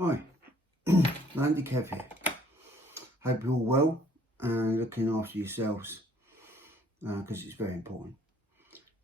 Hi, Landy Kev here. Hope you're all well and looking after yourselves because it's very important.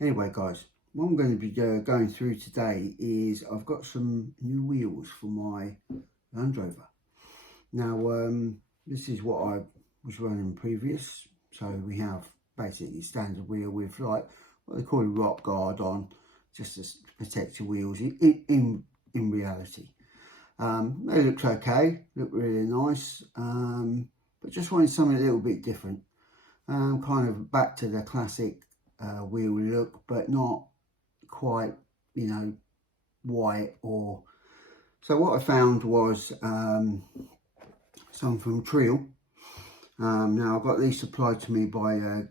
Anyway guys, what I'm going to be going through today is I've got some new wheels for my Land Rover. Now this is what I was running previous. So we have basically standard wheel with like what they call a rock guard on, just to protect the wheels in reality. They looked okay, looked really nice, but just wanted something a little bit different. Kind of back to the classic wheel look, but not quite, you know, white or... So what I found was some from Treal. Now I've got these supplied to me by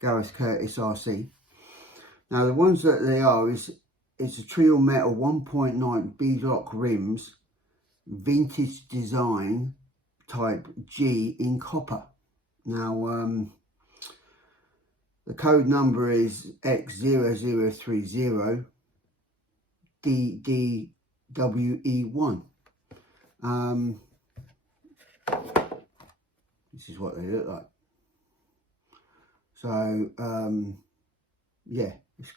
Gareth Curtis RC. Now the ones that they are is it's a Treal metal 1.9 beadlock rims, vintage design type G in copper. Now the code number is X0030 DDWE1. This is what they look like. So yeah, it's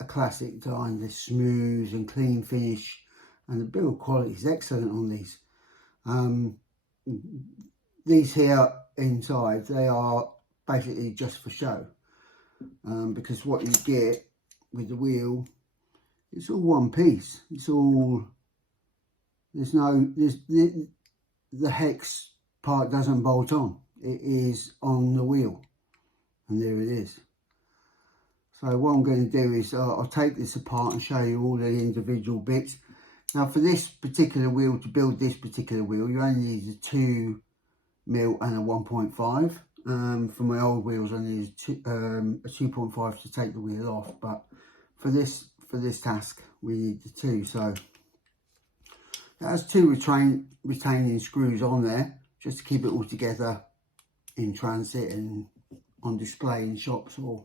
a classic design. They're smooth and clean finish, and the build quality is excellent on these. These here inside, they are basically just for show, because what you get with the wheel, it's all one piece. It's all, the hex part doesn't bolt on. It is on the wheel, and there it is. So what I'm going to do is I'll take this apart and show you all the individual bits. Now for this particular wheel, to build this particular wheel, you only need a 2mm and a 1.5. For my old wheels I needed a 2.5 to take the wheel off, but for this task we need the 2. So it has 2 retaining screws on there, just to keep it all together in transit and on display in shops or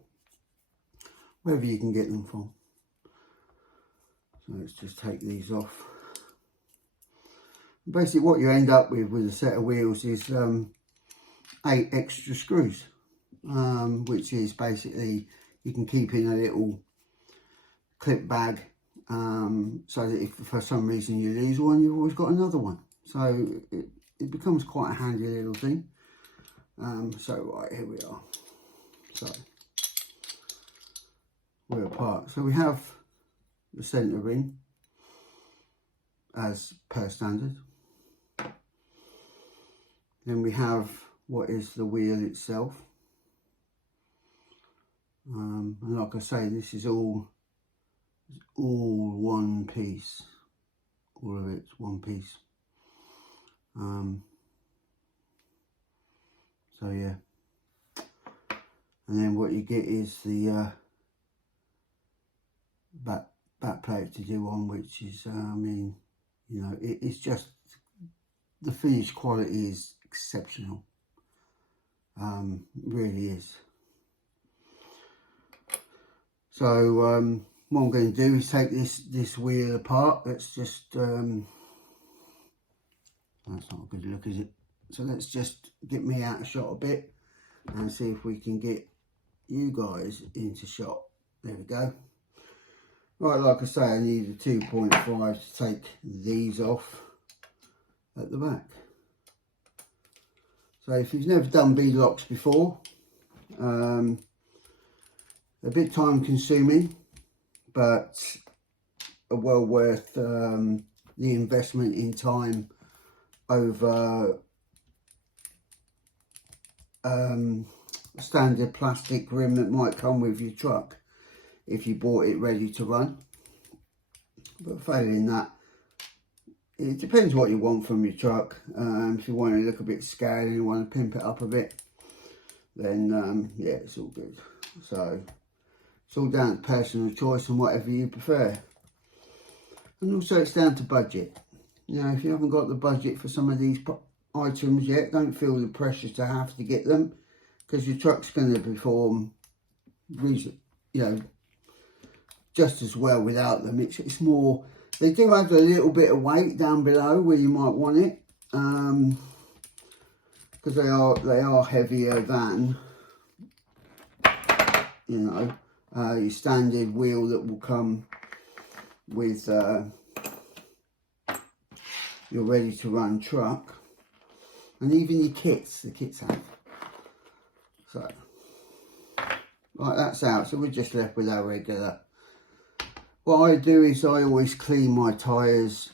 wherever you can get them from. So let's just take these off. Basically what you end up with a set of wheels is 8 extra screws, which is basically you can keep in a little clip bag, so that if for some reason you lose one, you've always got another one. So it becomes quite a handy little thing. So right, here we are. So we're apart. So we have the centre ring as per standard. Then we have what is the wheel itself. And like I say, this is all one piece. All of it's one piece. So yeah. And then what you get is the back plate to do on, which is, I mean, you know, it's just, the finish quality is exceptional. Really is. So what I'm going to do is take this wheel apart. Let's just that's not a good look, is it? So let's just get me out of shot a bit and see if we can get you guys into shot. There we go. Right, like I say, I need a 2.5 to take these off at the back. So if you've never done beadlocks before, a bit time consuming, but well worth the investment in time over standard plastic rim that might come with your truck if you bought it ready to run. But failing that, it depends what you want from your truck. If you want to look a bit scary and you want to pimp it up a bit, then yeah, it's all good. So it's all down to personal choice and whatever you prefer. And also it's down to budget. You know, if you haven't got the budget for some of these items yet, don't feel the pressure to have to get them, because your truck's going to perform, you know, just as well without them. It's more They do have a little bit of weight down below where you might want it, because they are heavier than, you know, your standard wheel that will come with your ready to run truck, and even your kits, the kits have. So, right, that's out. So we're just left with our regular. What I do is I always clean my tyres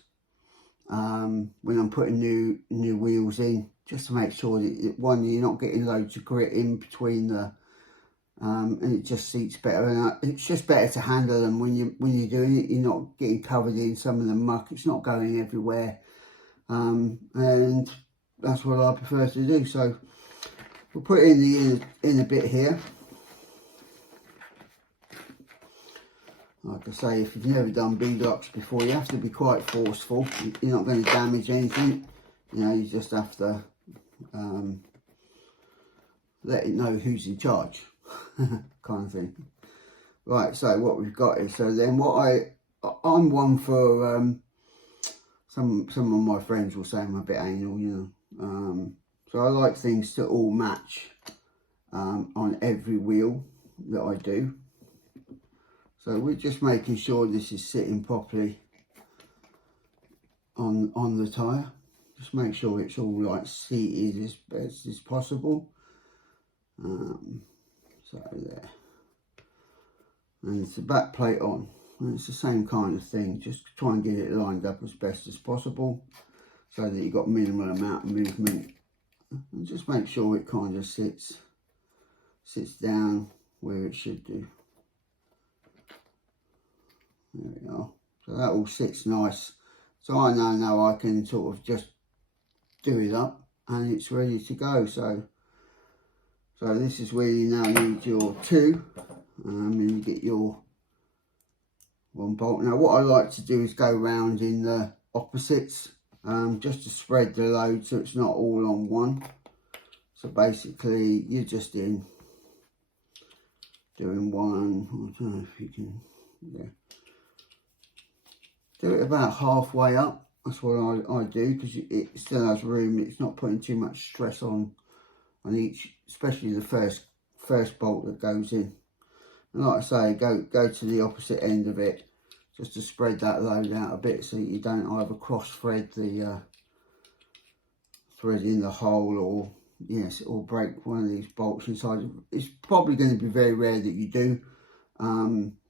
when I'm putting new wheels in, just to make sure that, one, you're not getting loads of grit in between the, and it just seats better. And it's just better to handle them when you're doing it. You're not getting covered in some of the muck. It's not going everywhere, and that's what I prefer to do. So we'll put in the inner bit here. Like I say, if you've never done beadlocks before, you have to be quite forceful. You're not going to damage anything. You know, you just have to let it know who's in charge, kind of thing. Right, so what we've got is, so then what I'm one for, some of my friends will say I'm a bit anal, you know. So I like things to all match on every wheel that I do. So we're just making sure this is sitting properly on the tyre. Just make sure it's all like seated as best as possible. So there. And it's the back plate on. And it's the same kind of thing. Just try and get it lined up as best as possible, so that you've got minimal amount of movement. And just make sure it kind of sits down where it should do. There we are. So that all sits nice. So I know now I can sort of just do it up and it's ready to go. So this is where you now need your two, and you get your one bolt. Now what I like to do is go round in the opposites, just to spread the load so it's not all on one. So basically you're just doing one, I don't know if you can, yeah. Do it about halfway up. That's what I do, because it still has room. It's not putting too much stress on each, especially the first bolt that goes in. And like I say, go to the opposite end of it, just to spread that load out a bit, so that you don't either cross thread the thread in the hole, or yes, or break one of these bolts inside. It's probably going to be very rare that you do,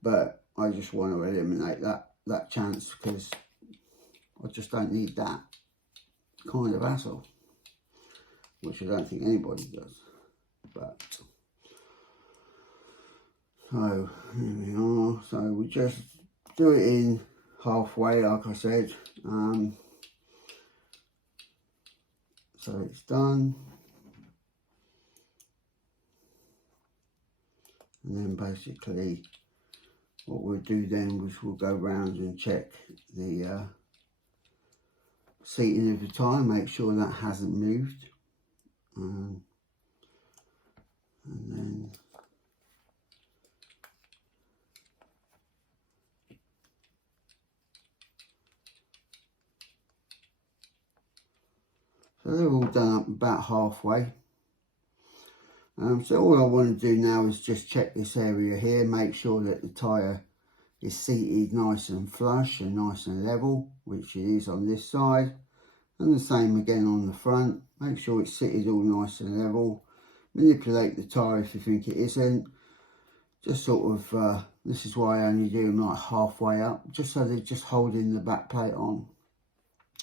but I just want to eliminate that chance, because I just don't need that kind of hassle, which I don't think anybody does. But so here we are. So we just do it in halfway, like I said. So it's done, and then basically what we'll do then is we'll go round and check the seating of the tyre, make sure that hasn't moved, and then so they're all done up about halfway. So all I want to do now is just check this area here, make sure that the tyre is seated nice and flush and nice and level, which it is on this side, and the same again on the front. Make sure it's seated all nice and level. Manipulate the tyre if you think it isn't. Just sort of, this is why I only do them like halfway up, just so they're just holding the back plate on.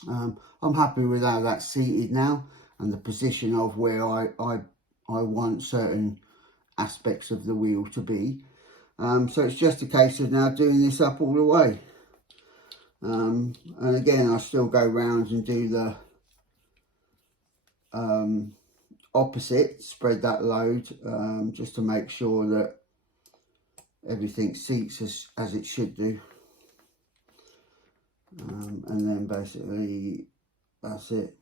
I'm happy with how that's seated now, and the position of where I want certain aspects of the wheel to be. So it's just a case of now doing this up all the way. And again, I still go round and do the opposite, spread that load, just to make sure that everything seats as it should do. And then basically that's it.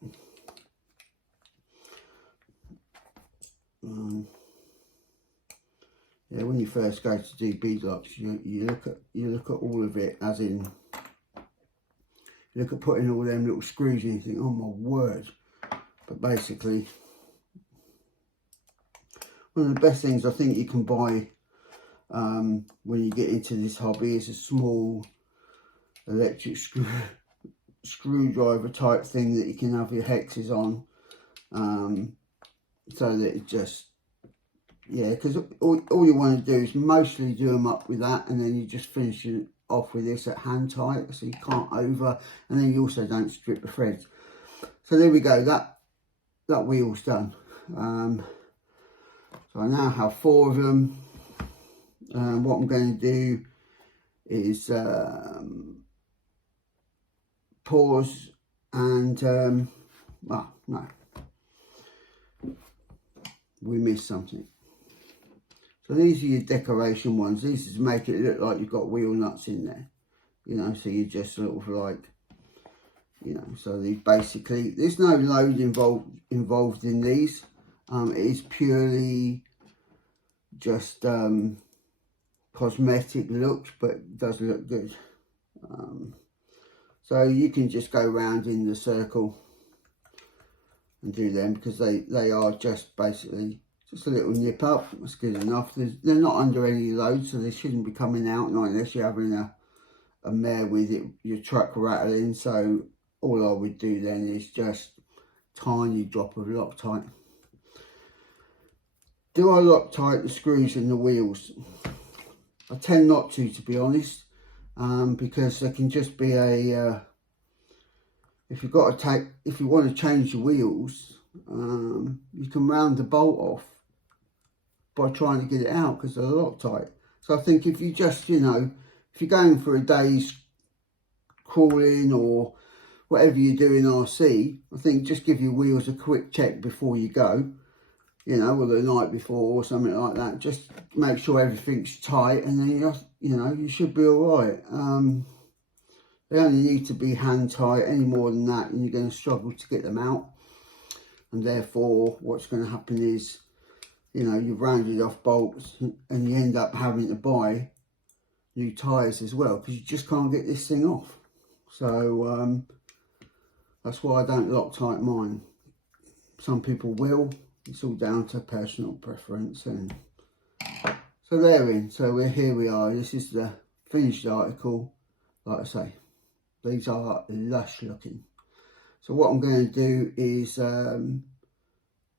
Yeah, when you first go to do beadlocks, you look at all of it, as in look at putting all them little screws in and think, oh my word. But basically, one of the best things I think you can buy when you get into this hobby is a small electric screwdriver type thing that you can have your hexes on, so that it just, yeah, because all you want to do is mostly do them up with that, and then you just finish it off with this at hand tight, so you can't over, and then you also don't strip the threads. So there we go, that wheel's done. So I now have 4 of them. What I'm going to do is pause and well, no, we missed something. So these are your decoration ones. These is to make it look like you've got wheel nuts in there, you know, so you just sort of like, you know, so these basically, there's no load involved in these. It is purely just cosmetic looks, but it does look good. So you can just go round in the circle and do them, because they are just basically just a little nip up. That's good enough. They're not under any load, so they shouldn't be coming out, not unless you're having a mare with it, your truck rattling. So all I would do then is just tiny drop of Loctite. Do I Loctite the screws and the wheels? I tend not to be honest, because there can just be a if you want to change your wheels, you can round the bolt off by trying to get it out because they're Loctite. So I think if you just, you know, if you're going for a day's crawling or whatever you do in RC, I think just give your wheels a quick check before you go, you know, or the night before or something like that. Just make sure everything's tight, and then you know, you should be all right. They only need to be hand tight. Any more than that and you're going to struggle to get them out, and therefore what's going to happen is, you know, you've rounded off bolts and you end up having to buy new tyres as well, because you just can't get this thing off. So that's why I don't Loctite mine. Some people will. It's all down to personal preference. And so they're in. So here we are. This is the finished article. Like I say, these are lush looking. So what I'm going to do is I'm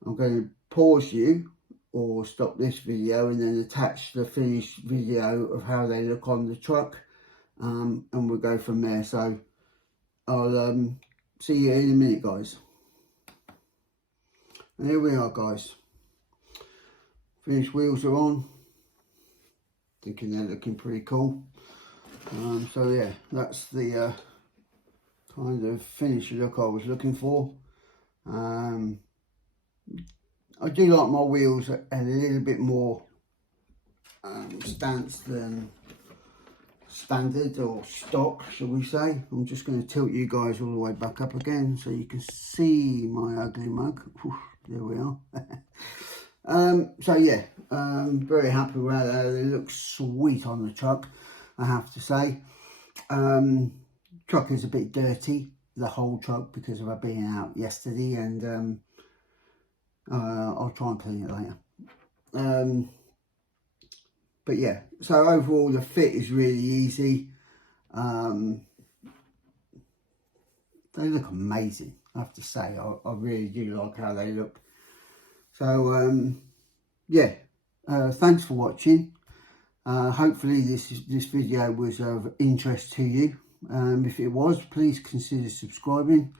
going to pause you or stop this video and then attach the finished video of how they look on the truck, and we'll go from there. So I'll see you in a minute, guys. And here we are, guys. Finished wheels are on. Thinking they're looking pretty cool. So yeah, that's the kind of finished look I was looking for. I do like my wheels a little bit more stance than standard or stock, shall we say. I'm just going to tilt you guys all the way back up again so you can see my ugly mug. Whew, there we are. So yeah, very happy with that. It looks sweet on the truck, I have to say. Truck is a bit dirty, the whole truck, because of our being out yesterday, and I'll try and clean it later. But yeah, so overall the fit is really easy. They look amazing, I have to say. I really do like how they look. So yeah, thanks for watching. Hopefully this video was of interest to you. If it was, please consider subscribing.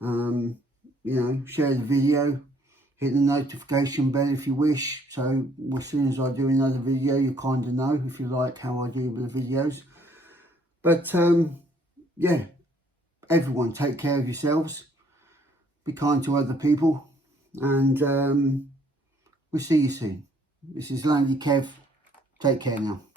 You know, share the video, hit the notification bell if you wish, so as soon as I do another video you kind of know if you like how I do with the videos. But yeah, everyone take care of yourselves, be kind to other people, and we'll see you soon. This is Landy Kev. Take care now.